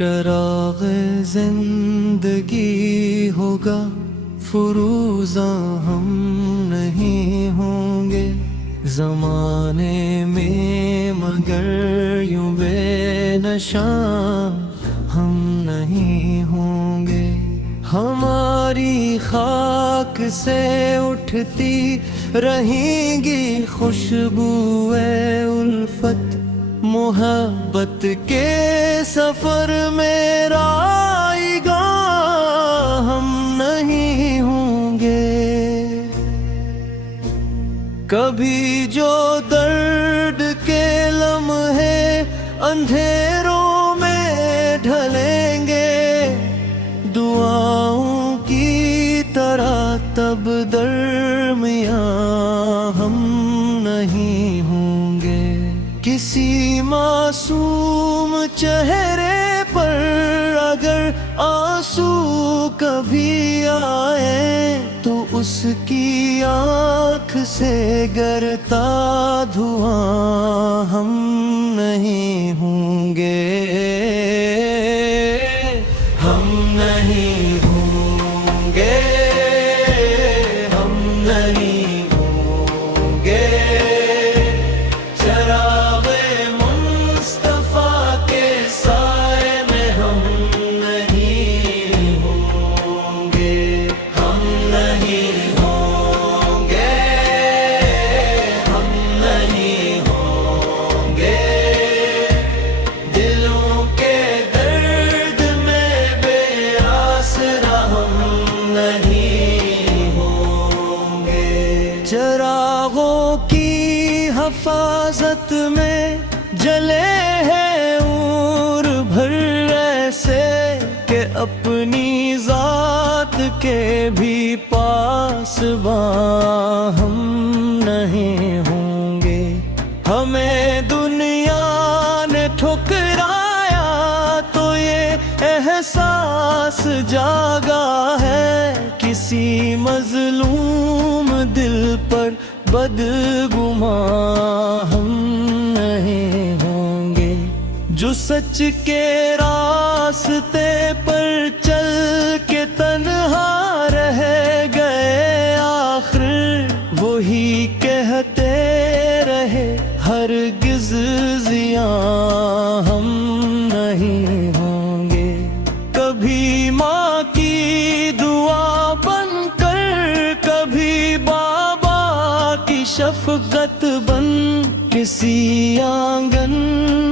چراغ زندگی ہوگا فروزاں ہم نہیں ہوں گے زمانے میں، مگر یوں بے نشان ہم نہیں ہوں گے۔ ہماری خاک سے اٹھتی رہیں گی خوشبوئے الفت، محبت کے سفر میں رائیگاں ہم نہیں ہوں گے۔ کبھی جو درد کے لمحے اندھیروں میں ڈھلیں گے، دعاؤں کی طرح تب درمیاں ہم نہیں ہوں گے۔ کسی معصوم چہرے پر اگر آنسو کبھی آئے تو اس کی آنکھ سے گرتا دھواں ہم نہیں ہوں گے، ہم نہیں ہوں گے، ہم نہیں ہوں گے۔ چراغ مصطفیٰ کے سائے میں ہم نہیں ہوں گے، ہم نہیں ہوں گے، ہم نہیں ہوں گے۔ دلوں کے درد میں بے آسرا ہم نہیں ہوں گے۔ چراغوں کی حفاظت میں جلے ہیں عمر بھر ایسے کہ اپنی ذات کے بھی پاسباں ہم نہیں ہوں گے۔ ہمیں دنیا نے ٹھکرایا تو یہ احساس جاگا ہے، کسی مظلوم دل پر بدگماں ہم نہیں ہوں گے۔ جو سچ کے راستے پر چل کے تنہا رہ گئے، آخر وہی کہتے رہے ہرگز زیاں ہم نہیں ہوں گے۔ کبھی ماں کی دعا بن کر، کبھی بابا کی شفقت بن، کسی آنگن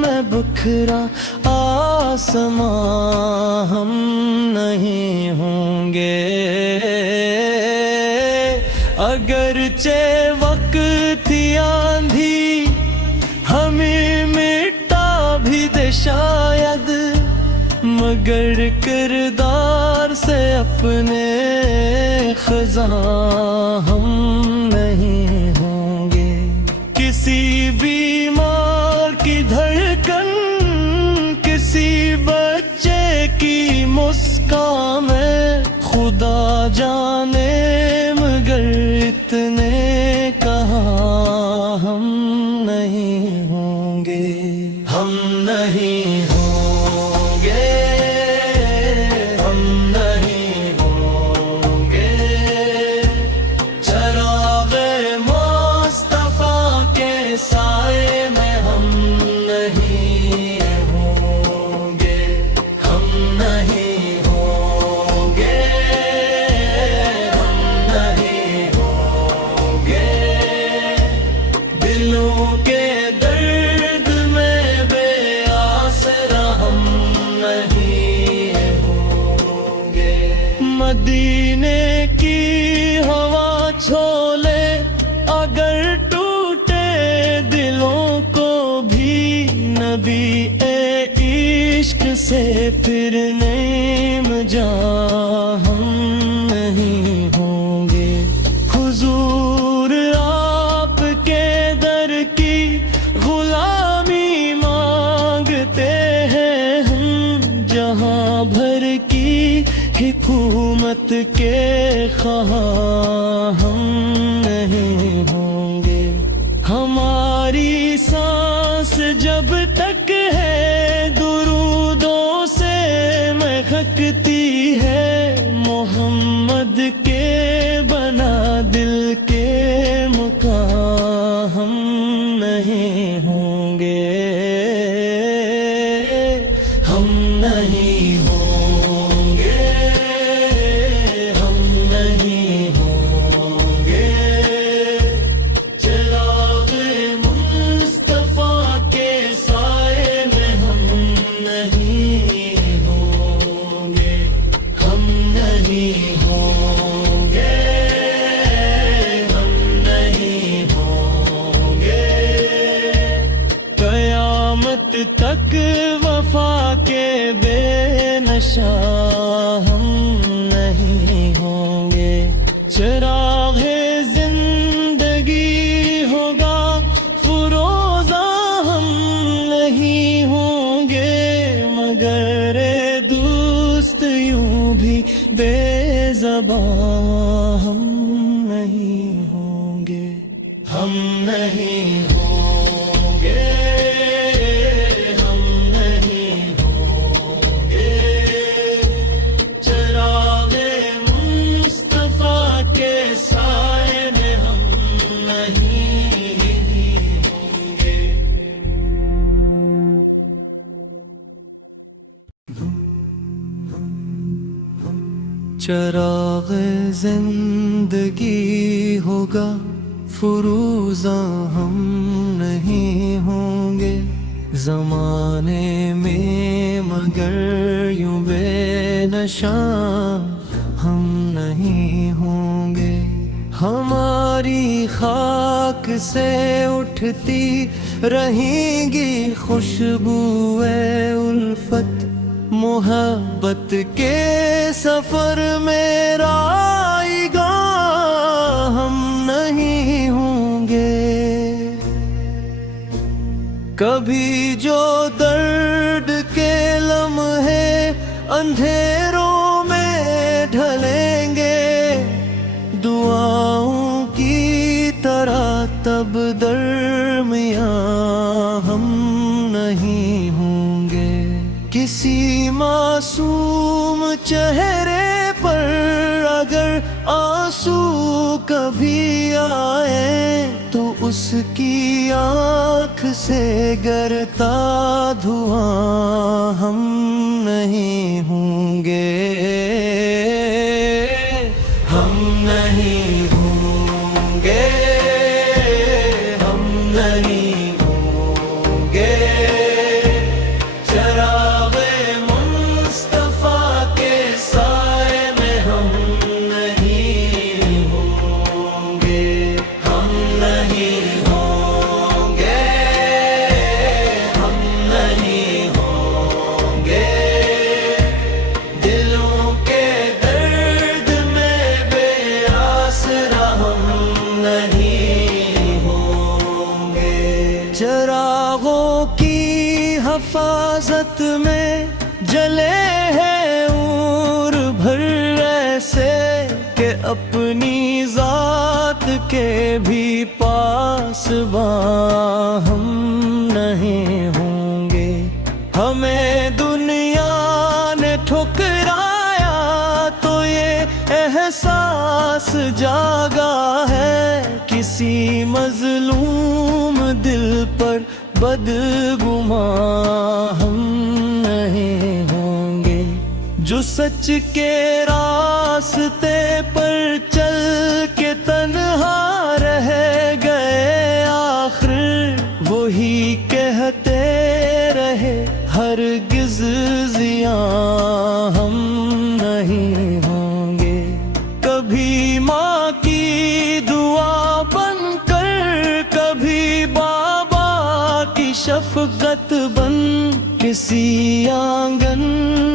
میں بکھرا آسماں ہم نہیں ہوں گے۔ اگرچہ وقت آندھی ہمیں مٹا بھی دے شاید، مگر کردار سے اپنے خزاں ہم نہیں ہوں گے۔ کسی بیمار کی دھڑکن، کسی بچے کی مسکان میں، خدا جانے مگر اتنے کہاں ہم نہیں ہوں گے، ہم نہیں ہوں گے، ہم نہیں ہوں گے۔ چراغ مصطفیٰ کے سائے میں ہم نہیں ہوں گے، ہم نہیں ہوں گے، ہم نہیں ہوں گے۔ دلوں کے درد میں بے آسرا ہم نہیں ہوں گے۔ مدینے کی ہوا چھولے اگر ٹوٹے دلوں کو بھی، نبی اے عشق سے پھر نیم جاں ہم نہیں ہوں گے۔ حضور آپ کے در کی غلامی مانگتے ہیں ہم، جہاں بھر کی حکومت کے خواہاں ہم نہیں ہوں گے۔ ہماری سانس جب تک ہے درودوں سے خود کے بنا دل کے مقام ہم نہیں ہوں گے، ہم نہیں ہوں گے، ہم نہیں ہوں گے، چراغ مصطفیٰ کے سائے میں ہم نہیں ہوں گے، ہم نہیں ہوں گے، ہم نہیں ہوں گے، قیامت تک وفا کے بے نشا ہم نہیں ہوں گے، چراغ زندگی ہوگا فروزہ ہم نہیں ہوں گے، مگر اے دوست یوں بھی بے زباں ہم نہیں ہوں گے، ہم نہیں ہوں گے، ہم نہیں ہوں گے، چراغ مصطفیٰ کے سائے میں ہم نہیں ہوں گے۔ چراغ زندگی ہوگا فروزاں ہم نہیں ہوں گے، زمانے میں مگر یوں بے نشاں ہم نہیں ہوں گے، ہماری خاک سے اٹھتی رہیں گی خوشبوئے الفت، محبت کے سفر میں رائے گاں ہم نہیں ہوں گے، کبھی جو درد کے لمحے اندھیروں میں ڈھلیں گے، دعاؤں کی طرح تب درمیاں ہم نہیں ہوں گے، کسی معصوم چہرے پر اگر آنسو کبھی آئے تو اس کی آنکھ سے گرتا دھواں ہم نہیں ہوں گے، ہم نہیں ہوں گے، ہم نہیں ہوں گے، چراغ مصطفیٰ کے سائے میں ہم نہیں ہوں گے، ہم نہیں ہوں گے، ہم نہیں ہوں گے، دلوں کے درد میں بے آسرا ہم نہیں ہوں گے، چراغوں کی حفاظت میں جلے ہیں عمر بھر ایسے کہ اپنی ذات کے بھی پاسباں ہم نہیں ہوں گے، ہمیں دنیا نے ٹھکرایا تو یہ احساس جاگا ہے، کسی مظلوم دل پر بدگماں ہم نہیں ہوں گے، جو سچ کے راستے پر چل کے تنہا رہ گئے، آخر وہی کہتے رہے ہرگز زیاں ہم نہیں ہوں گے، کبھی ماں کی دعا بن کر، کبھی بابا کی شفقت بن، کسی آنگن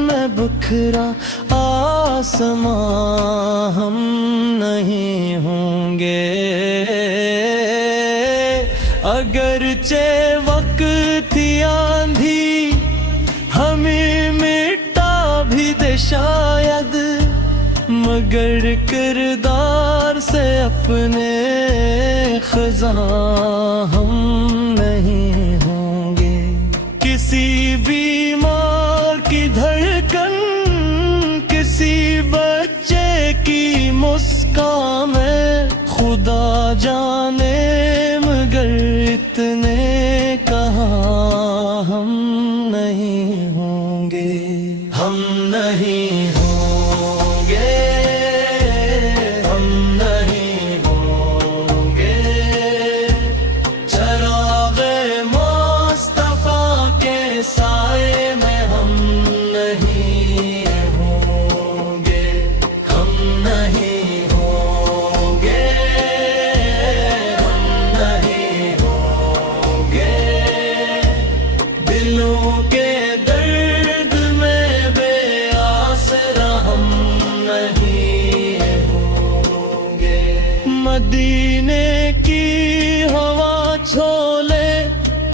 میں بکھرا آسماں ہم نہیں ہوں گے، اگرچہ وقت آندھی ہمیں مٹا بھی دے شاید، مگر کردار سے اپنے خزاں ہم نہیں ہوں گے، کسی بیمار کی دھڑکن، کسی بچے کی کا میں خدا جانے، مگر اتنے کہاں ہم نہیں ہوں گے، ہم نہیں ہوں گے، ہم نہیں ہوں گے، چراغ مصطفیٰ کے سائے میں ہم نہیں ہوں گے، ہم نہیں ہوں گے، ہم نہیں ہوں گے، دلوں کے درد میں بے آسرا ہم نہیں ہوں گے، مدینے کی ہوا چھولے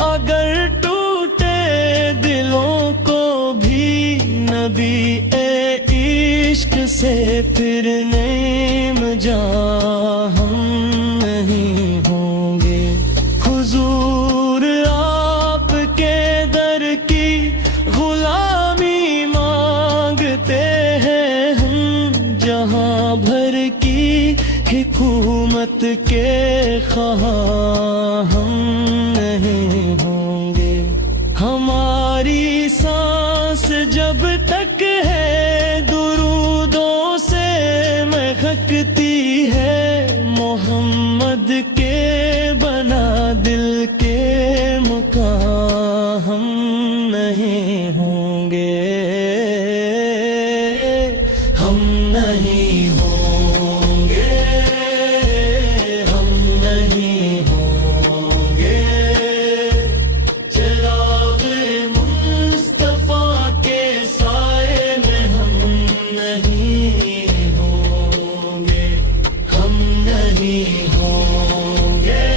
اگر ٹوٹے دلوں کو بھی، نبی اے عشق سے پھر نیم جاں ہم نہیں ہوں گے، حضور آپ کے در کی غلامی مانگتے ہیں ہم، جہاں بھر کی حکومت کے خواہاں ہم نہیں ہوں گے، ہماری سانس جب تک ہے درودوں سے مہکتی ہے، محمد کے بنا دل کے مکاں ہم نہیں ہوں گے، ہم نہیں ہوں گے، ہم نہیں ہوں گے، چراغ مصطفیٰ کے سائے میں ہم نہیں ہوں گے، ہم نہیں ہوں گے،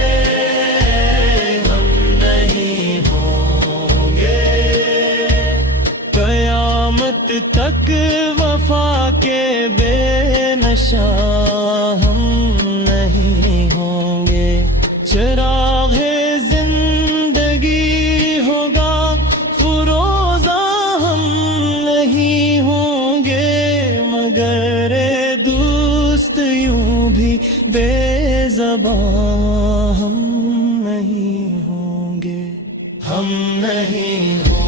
ہم نہیں ہوں گے، قیامت تک وفا کے بے نشا ہم نہیں ہوں گے، چراغ زندگی ہوگا فروزہ ہم نہیں ہوں گے، مگر اے دوست یوں بھی بے زباں ہم نہیں ہوں گے، ہم نہیں ہوں